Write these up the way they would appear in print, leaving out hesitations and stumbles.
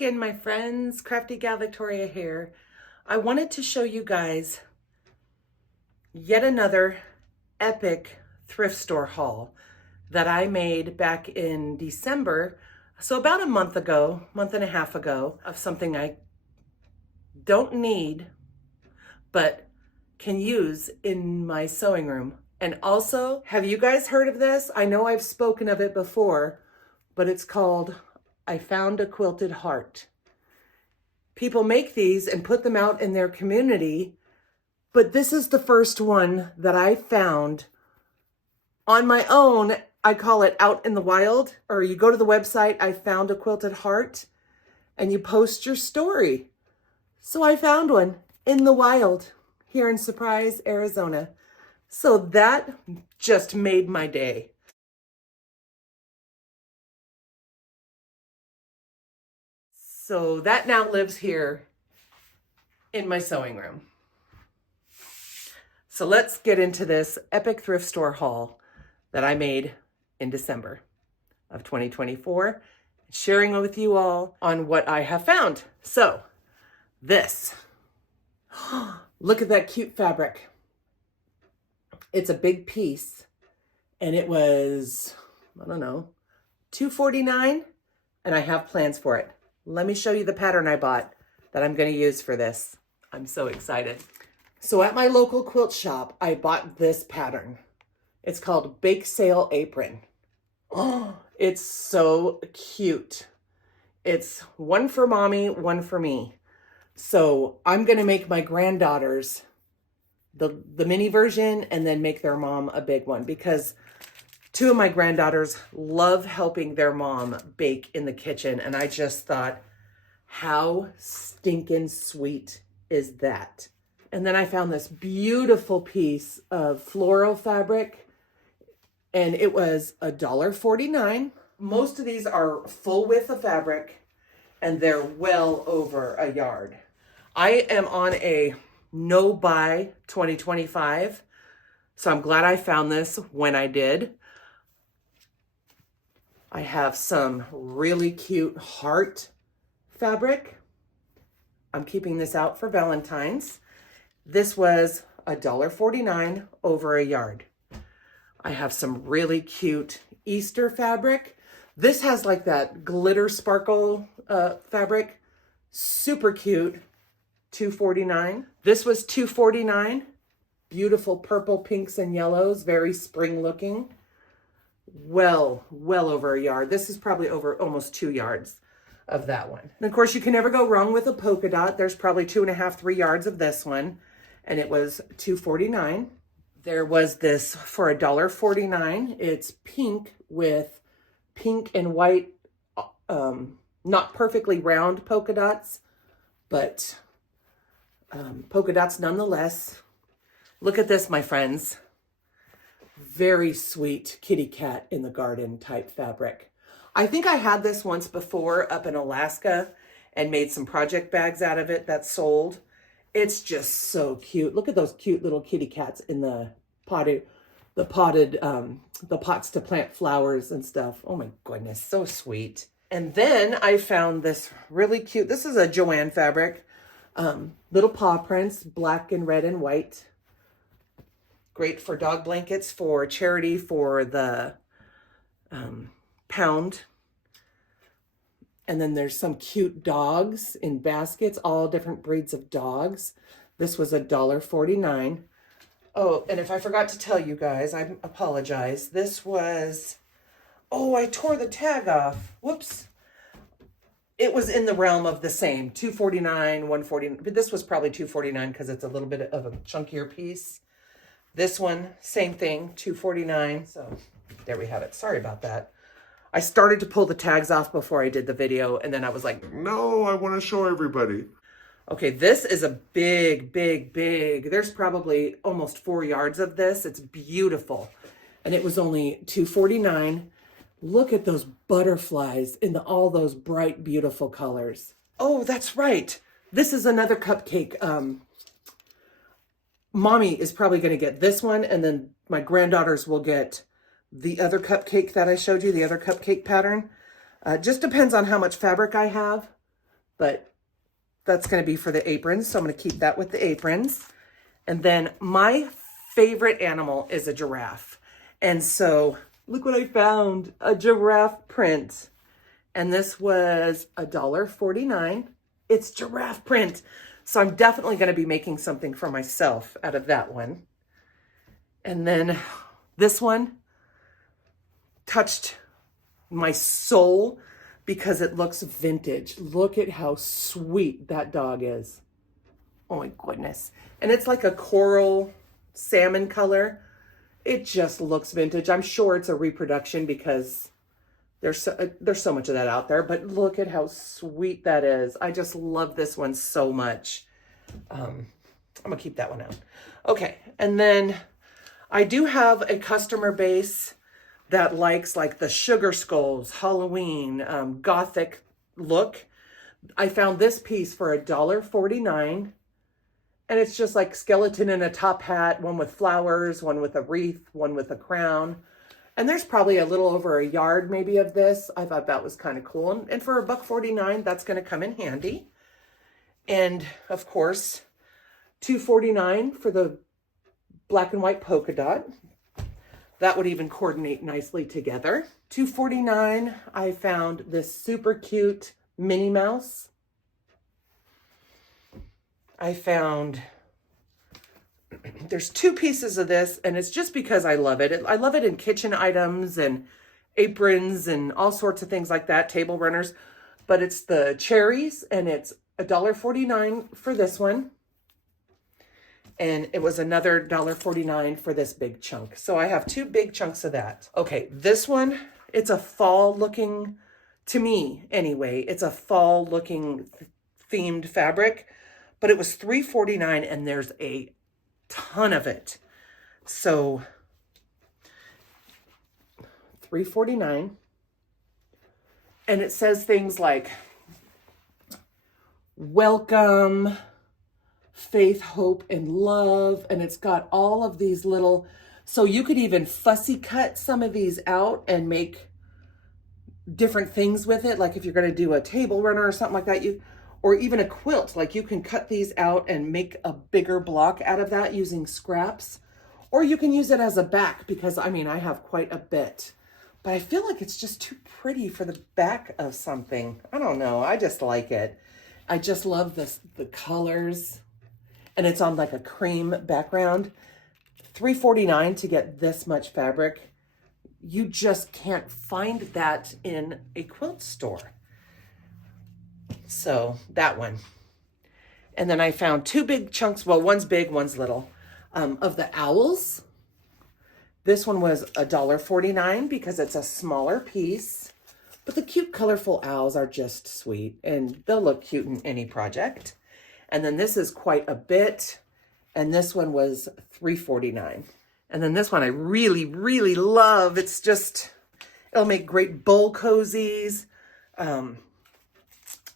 again, my friends. Crafty Gal Victoria here. I wanted to show you guys yet another epic thrift store haul that I made back in December. So about a month and a half ago, of something I don't need, but can use in my sewing room. And also, have you guys heard of this? I know I've spoken of it before, but it's called I Found a Quilted Heart. People make these and put them out in their community, but this is the first one that I found on my own. I call it out in the wild, or you go to the website, I Found a Quilted Heart, and you post your story. So I found one in the wild here in Surprise, Arizona. So that just made my day. So that now lives here in my sewing room. So let's get into this epic thrift store haul that I made in December of 2024, sharing with you all on what I have found. So this, look at that cute fabric. It's a big piece and it was, I don't know, $2.49, and I have plans for it. Let me show you the pattern I bought that I'm going to use for this. I'm so excited. So at my local quilt shop, I bought this pattern. It's called Bake Sale Apron. Oh, it's so cute. It's one for mommy, one for me. So I'm going to make my granddaughters the mini version and then make their mom a big one, because two of my granddaughters love helping their mom bake in the kitchen. And I just thought, how stinking sweet is that? And then I found this beautiful piece of floral fabric, and it was $1.49. Most of these are full width of fabric, and they're well over a yard. I am on a no buy 2025, so I'm glad I found this when I did. I have some really cute heart fabric. I'm keeping this out for Valentine's. This was $1.49 over a yard. I have some really cute Easter fabric. This has like that glitter sparkle fabric. Super cute. $2.49. This was $2.49. Beautiful purple, pinks, and yellows. Very spring looking. Well over a yard. This is probably over almost 2 yards of that one. And of course, you can never go wrong with a polka dot. There's probably 2.5, 3 yards of this one, and it was $2.49. There was this for $1.49. It's pink with pink and white, not perfectly round polka dots, but polka dots nonetheless. Look at this, my friends. Very sweet kitty cat in the garden type fabric. I think I had this once before up in Alaska and made some project bags out of it that sold. It's just so cute. Look at those cute little kitty cats in the pots to plant flowers and stuff. Oh my goodness, so sweet. And then I found this really cute, this is a Joanne fabric, little paw prints, black and red and white. Great for dog blankets, for charity, for the pound. And then there's some cute dogs in baskets, all different breeds of dogs. This was $1.49. Oh, and if I forgot to tell you guys, I apologize. This was, oh, I tore the tag off. Whoops. It was in the realm of the same, $2.49, $1.49, but this was probably $2.49 because it's a little bit of a chunkier piece. This one, same thing, $2.49. So there we have it. Sorry about that. I started to pull the tags off before I did the video, and then I was like, no, I want to show everybody. Okay, this is a big. There's probably almost 4 yards of this. It's beautiful. And it was only $2.49. Look at those butterflies in all those bright, beautiful colors. Oh, that's right. This is another cupcake. Mommy is probably going to get this one, and then my granddaughters will get the other cupcake that I showed you, the other cupcake pattern. Just depends on how much fabric I have. but that's going to be for the aprons. So I'm going to keep that with the aprons. And then my favorite animal is a giraffe. And so look what I found, a giraffe print. And this was $1.49. It's giraffe print. So I'm definitely going to be making something for myself out of that one. And then this one touched my soul because it looks vintage. Look at how sweet that dog is. Oh my goodness. And it's like a coral salmon color. It just looks vintage. I'm sure it's a reproduction because there's so much of that out there, but look at how sweet that is. I just love this one so much. I'm gonna keep that one out. Okay, and then I do have a customer base that likes like the sugar skulls, Halloween, gothic look. I found this piece for $1.49, and it's just like skeleton in a top hat, one with flowers, one with a wreath, one with a crown. And there's probably a little over a yard maybe of this. I thought that was kind of cool. And for $1.49, that's going to come in handy. And of course, $2.49 for the black and white polka dot. That would even coordinate nicely together. $2.49, I found this super cute Minnie Mouse. I found, there's 2 pieces of this, and it's just because I love it. I love it in kitchen items and aprons and all sorts of things like that, table runners. But it's the cherries, and it's $1.49 for this one. And it was another $1.49 for this big chunk. So I have 2 big chunks of that. Okay, this one, it's a fall looking, to me anyway, it's a fall looking themed fabric, but it was $3.49 and there's a ton of it. So $3.49. And it says things like, welcome, faith, hope, and love. And it's got all of these little, so you could even fussy cut some of these out and make different things with it. Like if you're going to do a table runner or something like that, or even a quilt, like you can cut these out and make a bigger block out of that using scraps, or you can use it as a back, because I mean, I have quite a bit, but I feel like it's just too pretty for the back of something. I don't know. I just like it. I just love the colors, and it's on like a cream background. $3.49 to get this much fabric. You just can't find that in a quilt store. So that one. And then I found 2 big chunks. Well, one's big, one's little, of the owls. This one was $1.49 because it's a smaller piece, but the cute, colorful owls are just sweet, and they'll look cute in any project. And then this is quite a bit, and this one was $3.49. And then this one I really, really love. It's just, it'll make great bowl cozies.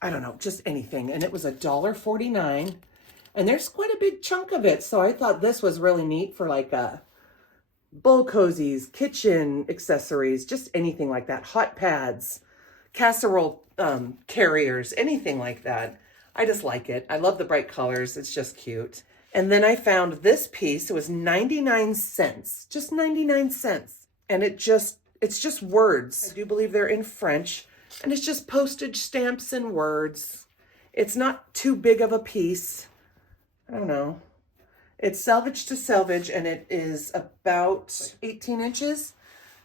I don't know, just anything. And it was $1.49, and there's quite a big chunk of it. So I thought this was really neat for like bowl cozies, kitchen accessories, just anything like that. Hot pads, casserole carriers, anything like that. I just like it. I love the bright colors. It's just cute. And then I found this piece. It was 99 cents, just 99 cents. And it's just words. I do believe they're in French. And it's just postage stamps and words. It's not too big of a piece. I don't know. It's selvage to selvage, and it is about 18 inches.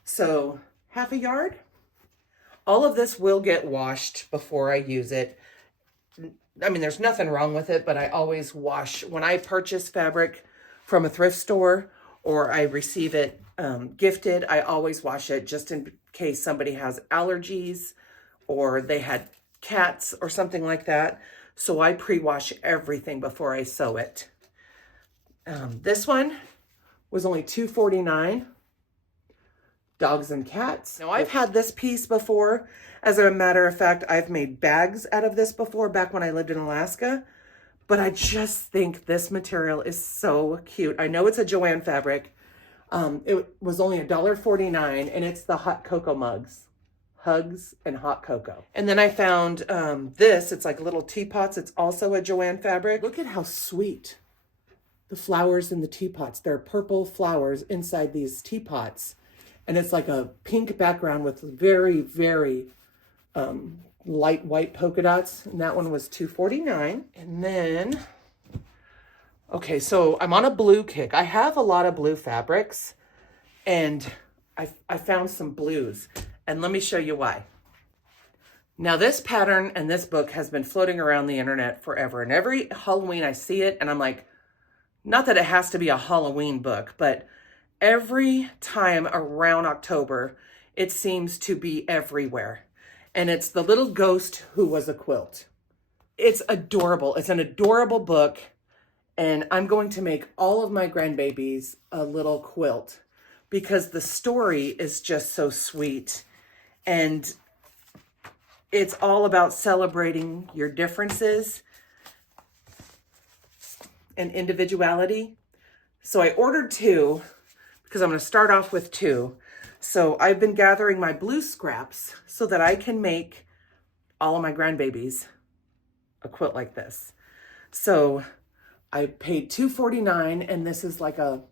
So half a yard. All of this will get washed before I use it. I mean, there's nothing wrong with it, but I always wash. When I purchase fabric from a thrift store or I receive it gifted, I always wash it just in case somebody has allergies or they had cats or something like that. So I pre-wash everything before I sew it. This one was only $2.49. Dogs and cats. Now I've had this piece before. As a matter of fact, I've made bags out of this before back when I lived in Alaska. But I just think this material is so cute. I know it's a Joann fabric. It was only $1.49, and it's the hot cocoa mugs. hugs, and hot cocoa. And then I found this. It's like little teapots. It's also a Joann fabric. Look at how sweet the flowers in the teapots. There are purple flowers inside these teapots. And it's like a pink background with very, very light white polka dots. And that one was $2.49. And then, okay, so I'm on a blue kick. I have a lot of blue fabrics, and I found some blues. And let me show you why. Now this pattern and this book has been floating around the internet forever. And every Halloween I see it and I'm like, not that it has to be a Halloween book, but every time around October, it seems to be everywhere. And it's The Little Ghost Who Was a Quilt. It's adorable. It's an adorable book. And I'm going to make all of my grandbabies a little quilt because the story is just so sweet. And it's all about celebrating your differences and individuality. So I ordered 2 because I'm going to start off with 2. So I've been gathering my blue scraps so that I can make all of my grandbabies a quilt like this. So I paid $2.49, and this is like a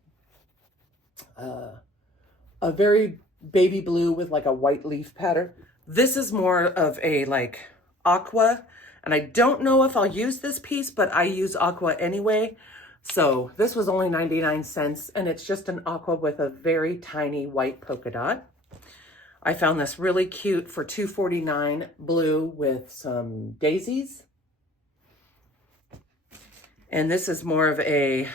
very baby blue with like a white leaf pattern. This is more of a like aqua, and I don't know if I'll use this piece, but I use aqua anyway. So this was only 99 cents, and it's just an aqua with a very tiny white polka dot. I found this really cute for $2.49, blue with some daisies. And this is more of a,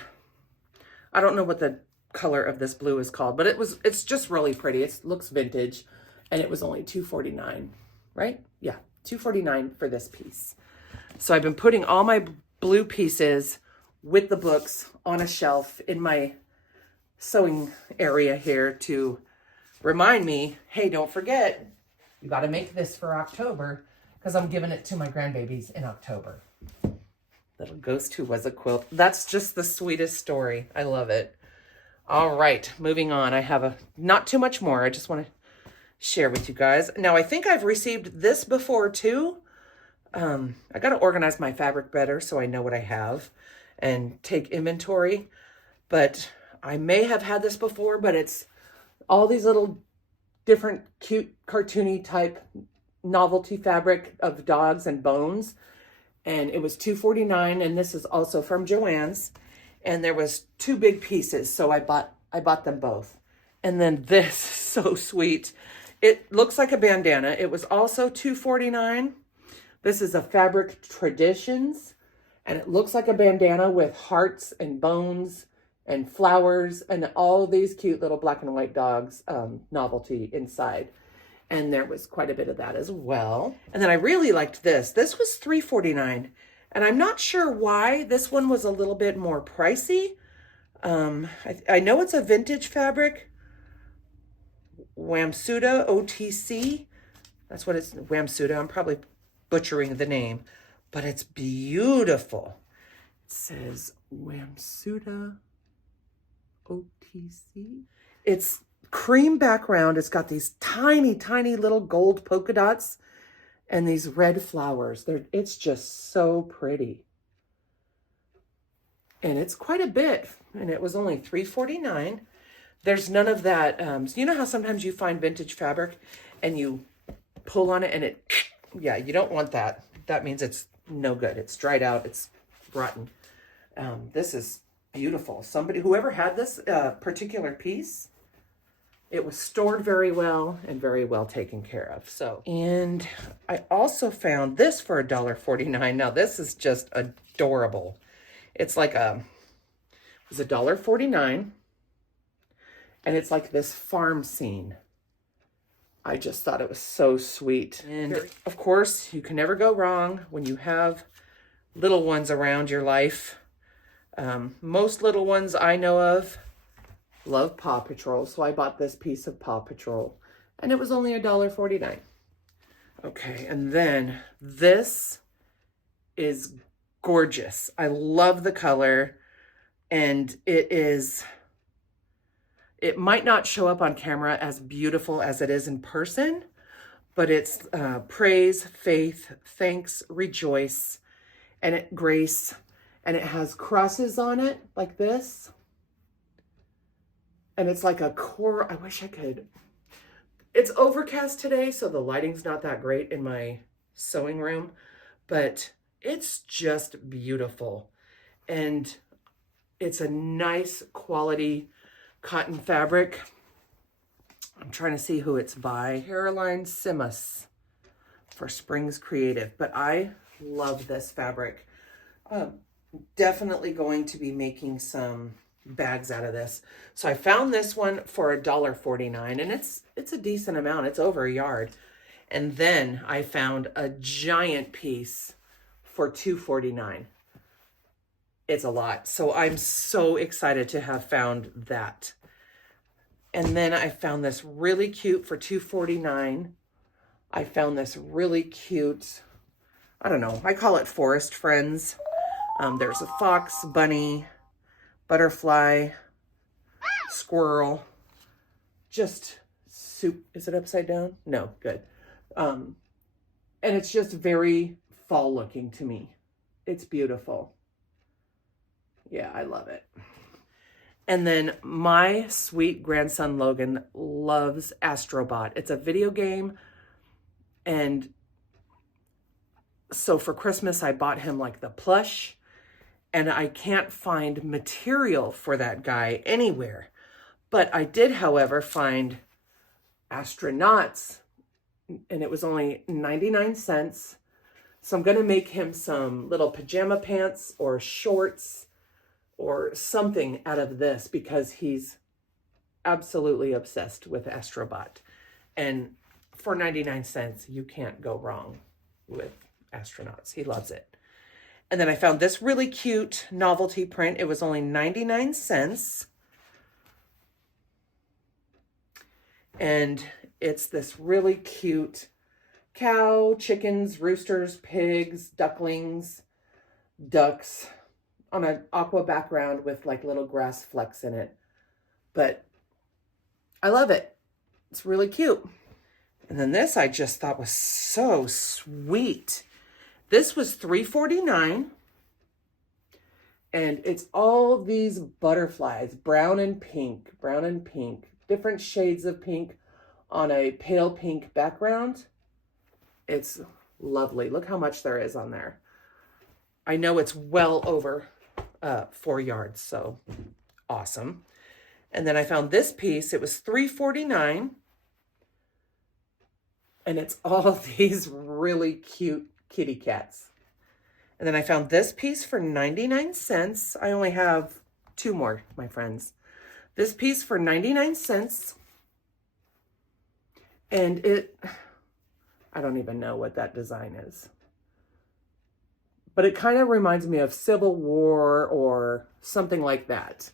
I don't know what the color of this blue is called, but it's just really pretty. It looks vintage, and it was only $2.49, right? Yeah, $2.49 for this piece. So I've been putting all my blue pieces with the books on a shelf in my sewing area here to remind me, hey, don't forget, you got to make this for October because I'm giving it to my grandbabies in October. Little Ghost Who Was a Quilt. That's just the sweetest story. I love it. All right, moving on. I have not too much more. I just want to share with you guys. Now, I think I've received this before too. I got to organize my fabric better so I know what I have and take inventory. But I may have had this before, but it's all these little different cute cartoony type novelty fabric of dogs and bones. And it was $2.49, and this is also from Joann's. And there was 2 big pieces, so I bought them both. And then this, so sweet. It looks like a bandana. It was also $2.49. This is a Fabric Traditions, and it looks like a bandana with hearts and bones and flowers and all these cute little black and white dogs, novelty inside. And there was quite a bit of that as well. And then I really liked this. This was $3.49. And I'm not sure why this one was a little bit more pricey. I know it's a vintage fabric. Wamsuda OTC. That's what it's, Wamsuda. I'm probably butchering the name, but it's beautiful. It says Wamsuda OTC. It's cream background. It's got these tiny, tiny little gold polka dots and these red flowers. It's just so pretty. And it's quite a bit. And it was only $3.49. There's none of that. So you know how sometimes you find vintage fabric and you pull on it and it, yeah, you don't want that. That means it's no good. It's dried out. It's rotten. This is beautiful. Whoever had this particular piece, it was stored very well and very well taken care of. So, and I also found this for $1.49. Now this is just adorable. It's like it was $1.49, and it's like this farm scene. I just thought it was so sweet. And of course, you can never go wrong when you have little ones around your life. Most little ones I know of love Paw Patrol, so I bought this piece of Paw Patrol, and it was only $1.49. Okay, and then this is gorgeous. I love the color, and it might not show up on camera as beautiful as it is in person, but it's praise, faith, thanks, rejoice, and grace, and it has crosses on it like this. And it's like a core. I wish I could. It's overcast today, so the lighting's not that great in my sewing room, but it's just beautiful. And it's a nice quality cotton fabric. I'm trying to see who it's by. Caroline Simas for Springs Creative, but I love this fabric. Definitely going to be making some bags out of this. So I found this one for $1.49, and it's a decent amount. It's over a yard. And then I found a giant piece for $2.49. It's a lot. So I'm so excited to have found that. And then I found this really cute for $2.49. I found this really cute, I don't know, I call it Forest Friends. There's a fox, bunny, butterfly, squirrel, just soup. Is it upside down? No, good. And it's just very fall looking to me. It's beautiful. Yeah, I love it. And then my sweet grandson Logan loves Astrobot. It's a video game. And so for Christmas, I bought him like the plush. And I can't find material for that guy anywhere. But I did, however, find astronauts. And it was only 99 cents. So I'm going to make him some little pajama pants or shorts or something out of this, because he's absolutely obsessed with Astrobot. And for 99 cents, you can't go wrong with astronauts. He loves it. And then I found this really cute novelty print. It was only 99 cents. And it's this really cute cow, chickens, roosters, pigs, ducklings, ducks on an aqua background with like little grass flecks in it. But I love it. It's really cute. And then this I just thought was so sweet. This was $3.49. And it's all these butterflies, brown and pink, different shades of pink on a pale pink background. It's lovely. Look how much there is on there. I know it's well over 4 yards, so awesome. And then I found this piece. It was $3.49. And it's all these really cute kitty cats. And then I found this piece for 99 cents. I only have 2 more, my friends. This piece for 99 cents. And I don't even know what that design is. But it kind of reminds me of Civil War or something like that.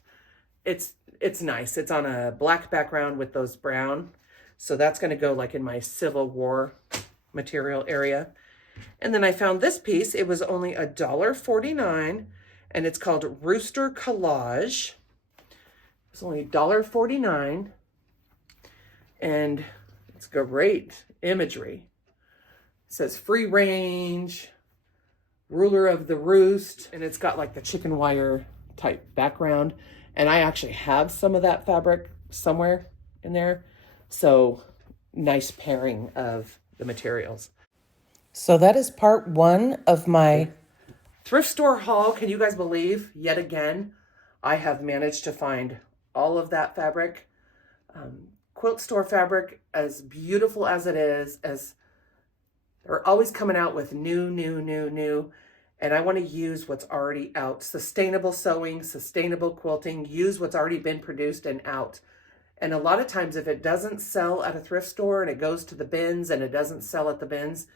It's nice. It's on a black background with those brown. So that's going to go like in my Civil War material area. And then I found this piece. It was only $1.49, and it's called Rooster Collage. It's only $1.49, and it's great imagery. It says free range, ruler of the roost, and it's got like the chicken wire type background. And I actually have some of that fabric somewhere in there. So nice pairing of the materials. So that is part 1 of my thrift store haul. Can you guys believe, yet again, I have managed to find all of that fabric. Quilt store fabric, as beautiful as it is, as they're always coming out with new. And I want to use what's already out. Sustainable sewing, sustainable quilting, use what's already been produced and out. And a lot of times if it doesn't sell at a thrift store and it goes to the bins and it doesn't sell at the bins,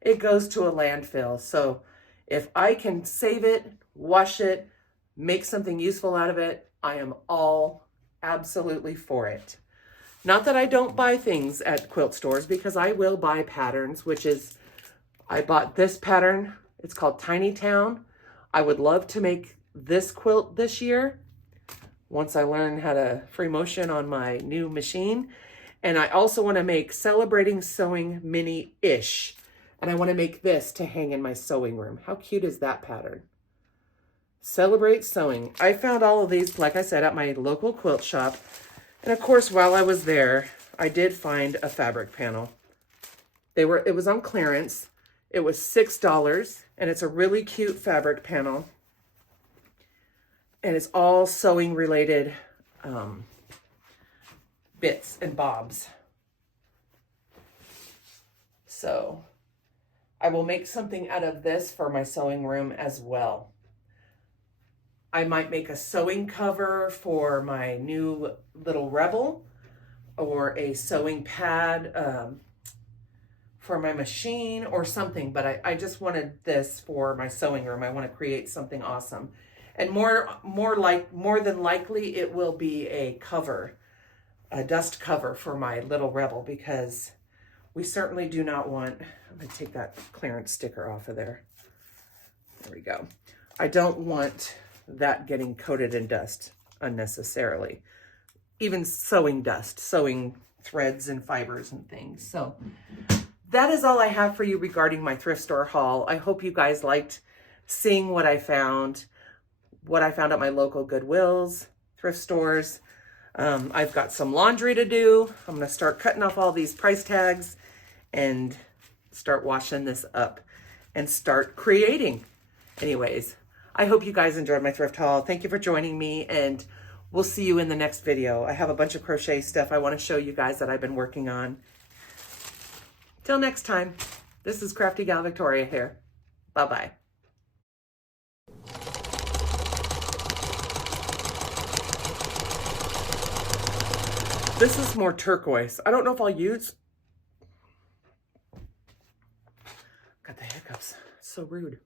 it goes to a landfill. So if I can save it, wash it, make something useful out of it, I am all absolutely for it. Not that I don't buy things at quilt stores, because I will buy patterns, which is, I bought this pattern. It's called Tiny Town. I would love to make this quilt this year once I learn how to free motion on my new machine. And I also want to make Celebrating Sewing Mini-ish. And I want to make this to hang in my sewing room. How cute is that pattern? Celebrate Sewing. I found all of these, like I said, at my local quilt shop. And of course, while I was there, I did find a fabric panel. It was on clearance. It was $6, and it's a really cute fabric panel. And it's all sewing related bits and bobs. So I will make something out of this for my sewing room as well. I might make a sewing cover for my new little Rebel, or a sewing pad for my machine or something, but I just wanted this for my sewing room. I want to create something awesome. And more than likely it will be a cover, a dust cover for my little Rebel, because we certainly do not want, I'm going to take that clearance sticker off of there. There we go. I don't want that getting coated in dust unnecessarily. Even sewing dust, sewing threads and fibers and things. So that is all I have for you regarding my thrift store haul. I hope you guys liked seeing what I found at my local Goodwills, thrift stores. I've got some laundry to do. I'm going to start cutting off all these price tags and start washing this up and start creating. Anyways, I hope you guys enjoyed my thrift haul. Thank you for joining me, and we'll see you in the next video. I have a bunch of crochet stuff I want to show you guys that I've been working on. Till next time, this is Crafty Gal Victoria here. Bye-bye. This is more turquoise. I don't know if I'll use... Got the hiccups. It's so rude.